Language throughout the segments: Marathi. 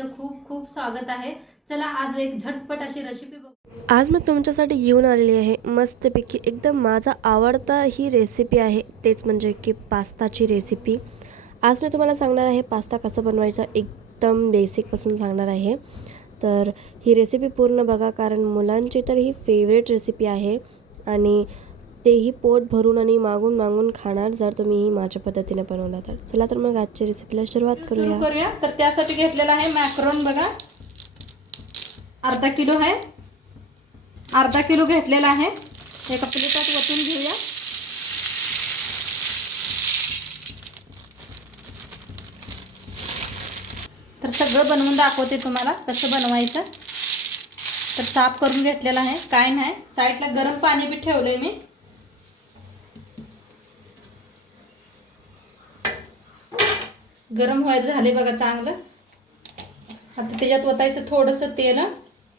तुमचं खूप खूप स्वागत आहे. चला आज एक झटपट अशी रेसिपी बघू. आज मी तुमच्यासाठी घेऊन आलेली आहे. मस्तपैकी एकदम माझा आवडता ही रेसिपी आहे. तेच म्हणजे की पास्ताची रेसिपी आज मी तुम्हाला सांगणार आहे पास्ता कसा बनवायचा एकदम बेसिकपासून सांगणार आहे. तर ही रेसिपी पूर्ण बघा कारण मुलांची तर ही फेवरेट रेसिपी आहे. आणि तेही पोट भरून आणि मागून मागून खाणार जर तुम्ही ही माझ्या पद्धतीने बनवला तर. चला तर मग आजच्या रेसिपीला सुरुवात सुरू करूया. करूया. तर त्यासाठी घेतलेला आहे मॅक्रोन बघा. अर्धा किलो आहे. अर्धा किलो घेतलेला आहे. एका प्लेटात वतून घेऊया. तर सगळं बनवून दाखवते तुम्हाला कसं बनवायचं. तर साफ करून घेतलेलं आहे. काय नाही. साईडला गरम पाणी बी ठेवलंय मी. गरम व्हायला झाले बघा चांगलं. आता त्याच्यात ओतायचं थोडंसं तेल.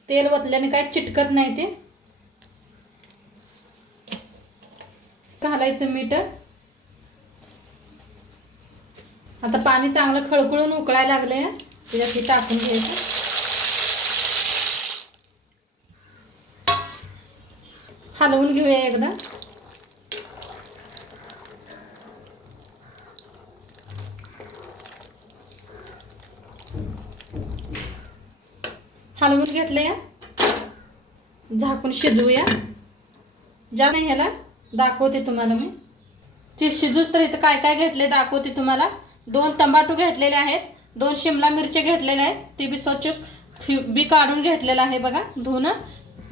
तेल ओतल्याने काय चिटकत नाही ते. घालायचं मीठ. आता पाणी चांगलं खळखळून उकळायला लागलंय. त्याच्यात हे टाकून घ्यायचं. हलवून घेऊया एकदा. हलवून घेतलं या झाकून शिजवूया. ज्या नाही ह्याला दाखवते तुम्हाला मी. ते शिजूच तर इथं काय काय घेतले दाखवते तुम्हाला. दोन तंबाटू घेतलेले आहेत. दोन शिमला मिरची घेतलेले आहेत. ते बी स्वच्छ फि- बी काढून घेतलेलं आहे बघा. धुणं.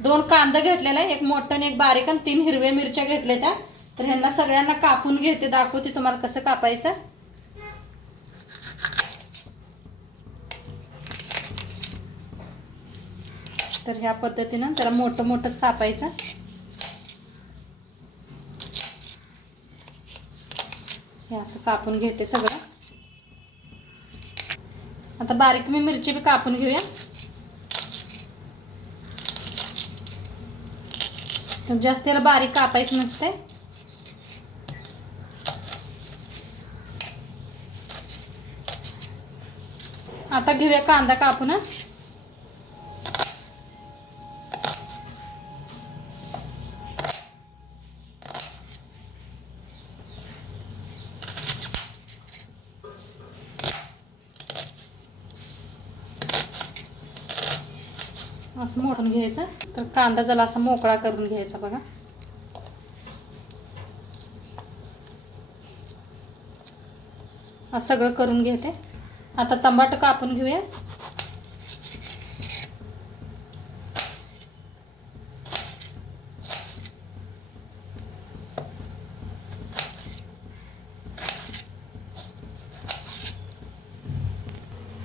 दोन कांदा घेतलेला आहे. एक मोठं आणि एक बारीक आणि तीन हिरव्या मिरच्या घेतल्या त्या. तर ह्यांना सगळ्यांना कापून घेते. दाखवते तुम्हाला कसं कापायचं. तर ह्या पद्धतीनं जरा मोठं मोठंच कापायचं. हे असं कापून घेते सगळं. आता बारीक मी मिरची बी कापून घेऊया. तर जास्त याला बारीक कापायचं नसते आता घेऊया कांदा कापून. असं मोठून घ्यायचं. तर कांदा जरा असा मोकळा करून घ्यायचा बघा. असं सगळं करून घेते. आता तंबाट कापून घेऊया.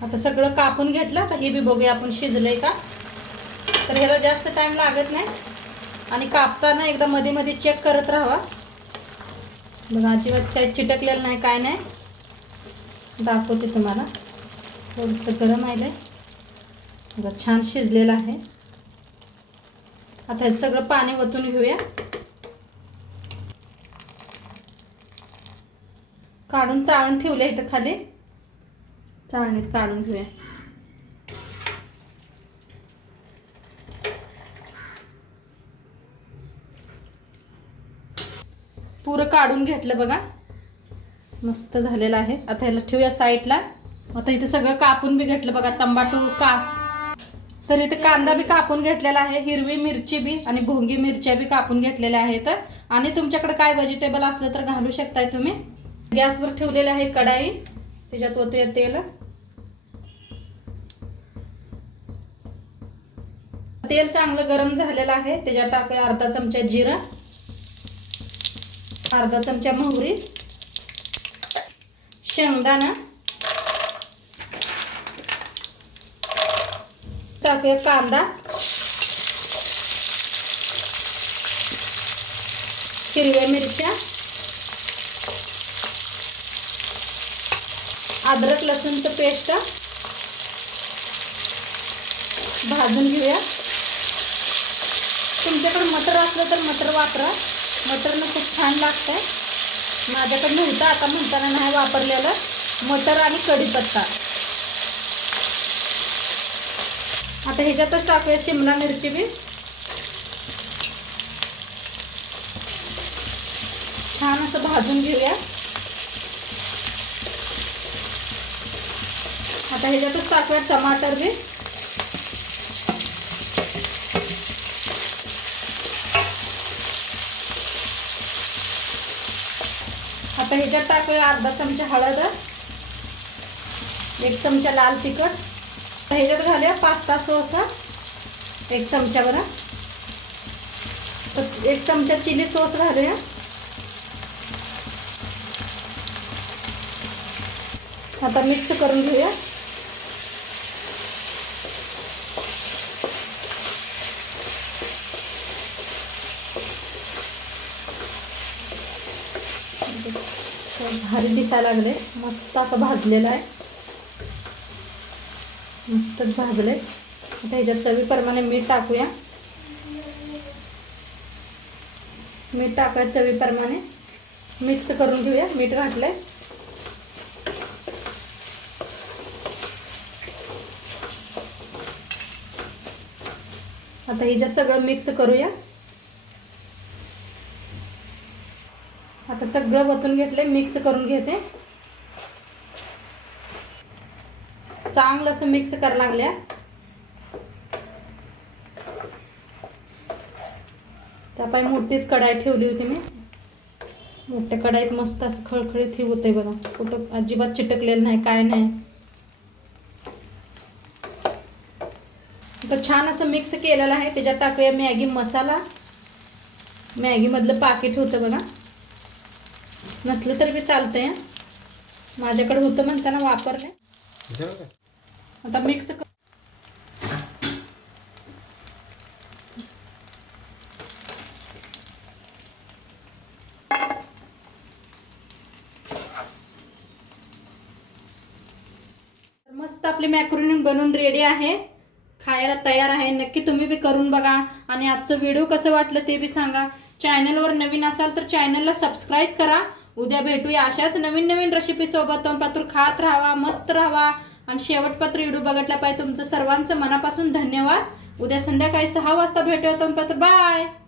आता सगळं कापून घेतलं आता हे बी बघूया आपण शिजलंय का? तर ह्याला जास्त टाइम लागत नाही. आणि कापताना एकदा मध्ये मध्ये चेक करत राहावा. बघा अजिबात काही चिटकलेलं नाही काय नाही. दाखवते तुम्हाला. थोडंसं गरम आहे बघा छान शिजलेलं आहे. आता हे सगळं पाणी ओतून घेऊया. काढून चाळून ठेवले इथं खाली. चाळणीत काढून घेऊया. पुरं काढून घेतलं बघा. मस्त झालेलं आहे. आता ह्याला ठेवूया साईडला. आता इथं सगळं कापून बी घेतलं बघा तंबाटू का तर इथे कांदा बी कापून घेतलेला आहे हिरवी मिरची बी आणि भोंगी मिरच्या बी कापून घेतलेल्या आहेत. आणि तुमच्याकडे काय व्हेजिटेबल असलं तर घालू शकताय तुम्ही. गॅसवर ठेवलेली आहे कढाई. त्याच्यात ओतूया तेल. तेल चांगलं गरम झालेलं आहे. त्याच्यात टाकूया अर्धा चमचा जिरं. अर्धा चमचा मोहरी शेंगदाणा टाकूया कांदा हिरव्या मिरच्या अद्रक लसूणचं पेस्ट भाजून घेऊया. तुमच्याकडे मटर असलं तर मटर वापरा. मटरनं खूप छान लागतंय. माझ्याकडे नव्हतं आता म्हणताना नाही वापरलेलं. मटर आणि कढीपत्ता. आता ह्याच्यातच टाकूया शिमला मिरची बी. छान असं भाजून घेऊया. आता ह्याच्यातच टाकूया टमाटर बी. आता ह्याच्यात टाकूया अर्धा चमचा हळद एक चमचा लाल तिखट. आता ह्याच्यात घालूया पास्ता सॉस एक चमचा बरं. एक चमचा चिली सॉस घालूया. आता मिक्स करून घेऊया. भारी दिसायला लागले. मस्त असं भाजलेलं आहे. मस्तच भाजले. आता ह्याच्यात चवीप्रमाणे मीठ टाकूया. मीठ टाकूया चवीप्रमाणे. मिक्स करून घेऊया. मीठ घातलंय. आता ह्याच्यात सगळं मिक्स करूया. आता सगळं वतून घेतले मिक्स करून घेते. चांगलं असं मिक्स करायला लागल्या. त्यापाय मोठीच कढाई ठेवली होती मी. मोठ्या कढाईत मस्त असं खळखळीत ही होते बघा. कुठं अजिबात चिटकलेलं नाही काय नाही. तर छान असं मिक्स केलेलं आहे. त्याच्यात टाकूया मॅगी मसाला. मॅगीमधलं पाकिट होतं बघा. नसलं तरी बी चालतंय. माझ्याकडे होतं म्हणताना वापरले आता मिक्स कर. मस्त आपली मॅक्रोनी बनवून रेडी आहे. खायला तयार आहे. नक्की तुम्ही बी करून बघा. आणि आजचं व्हिडिओ कसं वाटलं ते बी सांगा. चॅनलवर नवीन असाल तर चॅनलला सबस्क्राईब करा. उद्या भेटूया अशाच नवीन नवीन रेसिपी सोबत. खात राहावा मस्त राहावा. आणि शेवटपत्र व्हिडिओ बघितला पाहिजे. तुमचं सर्वांचं मनापासून धन्यवाद. उद्या संध्याकाळी सहा वाजता भेटूया तोंड बाय